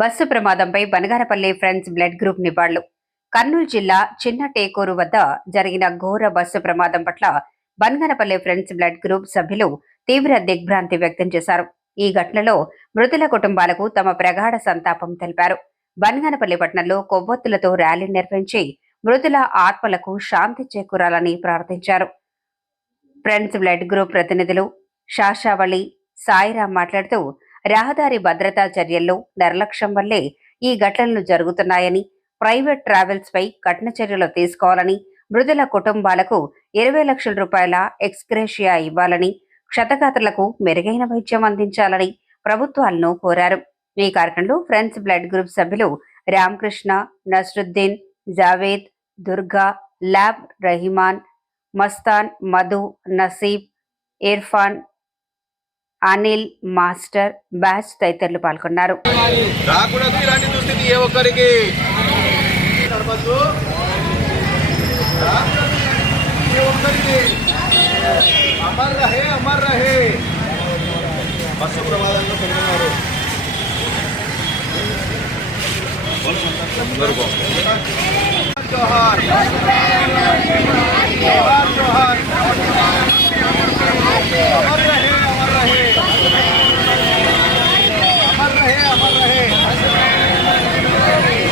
Bus ప్రమాదంపై Banaganapalli friends blood group నివాళులు. కర్నూలు జిల్లా చిన్న టేకూరు వద్ద జరిగిన ఘోర బస్సు ప్రమాదం పట్ల బనగానపల్లి ఫ్రెండ్స్ బ్లడ్ గ్రూప్ సభ్యులు తీవ్ర దిగ్భ్రాంతి వ్యక్తం చేశారు. ఈ ఘటనలో మృతుల కుటుంబాలకు తమ ప్రగాఢ సంతాపం తెలిపారు. బనగానపల్లి పట్టణంలో కొవ్వొత్తులతో ర్యాలీ నిర్వహించి మృతుల ఆత్మలకు శాంతి చేకూరాలని ప్రార్థించారు. ఫ్రెండ్స్ బ్లడ్ గ్రూప్ ప్రతినిధులు శాషావళి సాయిరాం మాట్లాడుతూ రహదారి భద్రతా చర్యల్లో నిర్లక్ష్యం వల్లే ఈ ఘటనలు జరుగుతున్నాయని, ప్రైవేట్ ట్రావెల్స్ పై కఠిన చర్యలు తీసుకోవాలని, మృతుల కుటుంబాలకు 20 లక్షల రూపాయల ఎక్స్గ్రేషియా ఇవ్వాలని, క్షతగాత్రులకు మెరుగైన వైద్యం అందించాలని ప్రభుత్వాలను కోరారు. ఈ కార్యక్రమంలో ఫ్రెండ్స్ బ్లడ్ గ్రూప్ సభ్యులు Ramakrishna, Nasruddin, Javed, Durga, lab Rahiman, Mastan, Madhu, నసీబ్, Irfan, Anil, master, batch తదితరులు పాల్గొన్నారు. బస్సు ప్రమాదంలో చనిపోయినారు. జోహార్ జోహార్ జోహార్ అమర్ రహే అమర్ రహే అమర్ రహే అమర్ రహే.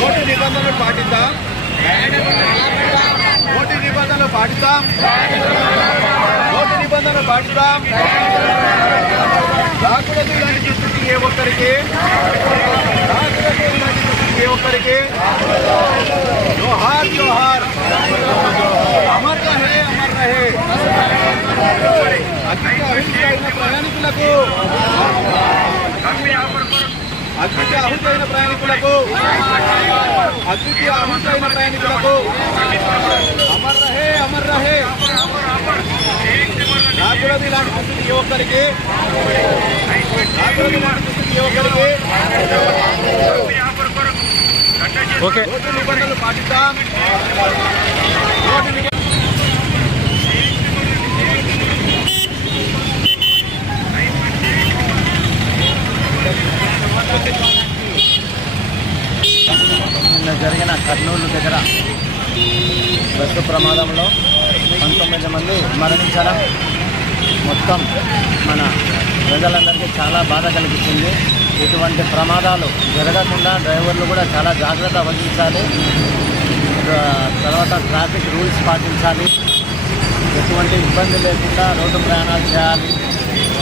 ఓటు నిబంధనలు పాటిద్దాం, ఓటు నిబంధనలు పాటిద్దాం, ఓటు నిబంధనలు పాటిద్దాం. రాకూడదు ఇలాంటి దుస్థితి ఏ ఒక్కరికి, రాకూడదు ఇలాంటి దుస్థితి ఏ ఒక్కరికి. జోహార్ జోహార్ అమర్ రహే అమర్ రహే. అగ్నికి ఆహుతైన ప్రయాణికులకు, అగ్నికి ఆహుతైన ప్రయాణికులకు, అగ్నికి ఆహుతైన ప్రయాణికులకు అమర్ రహే అమర్ రహే. రాకూడదు ఇలాంటి దుస్థితి ఏ ఒక్కరికి, రాకూడదు ఇలాంటి దుస్థితి ఏ ఒక్కరికి. ఓకే, ఓటు నిబంధనలు పాటిద్దాం, ఓటు నిబంధనలు. నిన్న జరిగిన కర్నూలు దగ్గర బస్సు ప్రమాదంలో 19 మంది మరణించడం మొత్తం మన ప్రజలందరికీ చాలా బాధ కలిగిస్తుంది. ఇటువంటి ప్రమాదాలు జరగకుండా డ్రైవర్లు కూడా చాలా జాగ్రత్త వహించాలి. తర్వాత ట్రాఫిక్ రూల్స్ పాటించాలి. ఎటువంటి ఇబ్బంది లేకుండా రోడ్డు ప్రయాణాలు చేయాలి.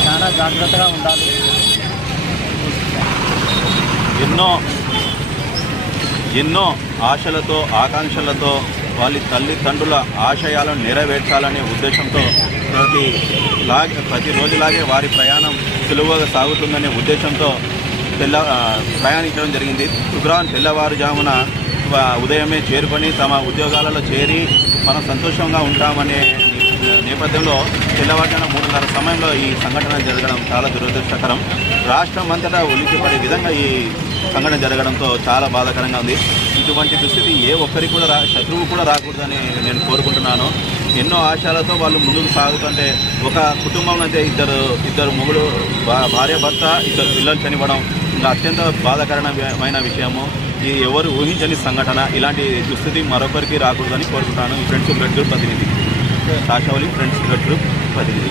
చాలా జాగ్రత్తగా ఉండాలి. ఎన్నో ఆశలతో ఆకాంక్షలతో వాళ్ళ తల్లిదండ్రుల ఆశయాలను నెరవేర్చాలనే ఉద్దేశంతో ప్రతిరోజులాగే వారి ప్రయాణం సులువుగా సాగుతుందనే ఉద్దేశంతో ప్రయాణించడం జరిగింది. శుక్రవారం తెల్లవారుజామున ఉదయమే చేరుకొని తమ ఉద్యోగాలలో చేరి మనం సంతోషంగా ఉంటామనే నేపథ్యంలో తెల్లవారుజామున 3:30 సమయంలో ఈ సంఘటన జరగడం చాలా దురదృష్టకరం. రాష్ట్రం అంతటా ఉలిక్కిపడే విధంగా ఈ సంఘటన జరగడంతో చాలా బాధాకరంగా ఉంది. ఇటువంటి దుస్థితి ఏ ఒక్కరికి కూడా శత్రువు కూడా రాకూడదని నేను కోరుకుంటున్నాను. ఎన్నో ఆశయాలతో వాళ్ళు ముందుకు సాగుతుంటే ఒక కుటుంబంలో అయితే ఇద్దరు మొగుడు, భార్య భర్త, 2 పిల్లలు చనిపోవడం ఇంకా అత్యంత బాధాకరమైన విషయము. ఇది ఎవరు ఊహించని సంఘటన. ఇలాంటి దుస్థితి మరొకరికి రాకూడదని కోరుకుంటున్నాను. ఫ్రెండ్స్ బ్లడ్ గ్రూప్ ప్రతినిధి శాషావళి, ఫ్రెండ్స్ బ్లడ్ గ్రూప్ ప్రతినిధి.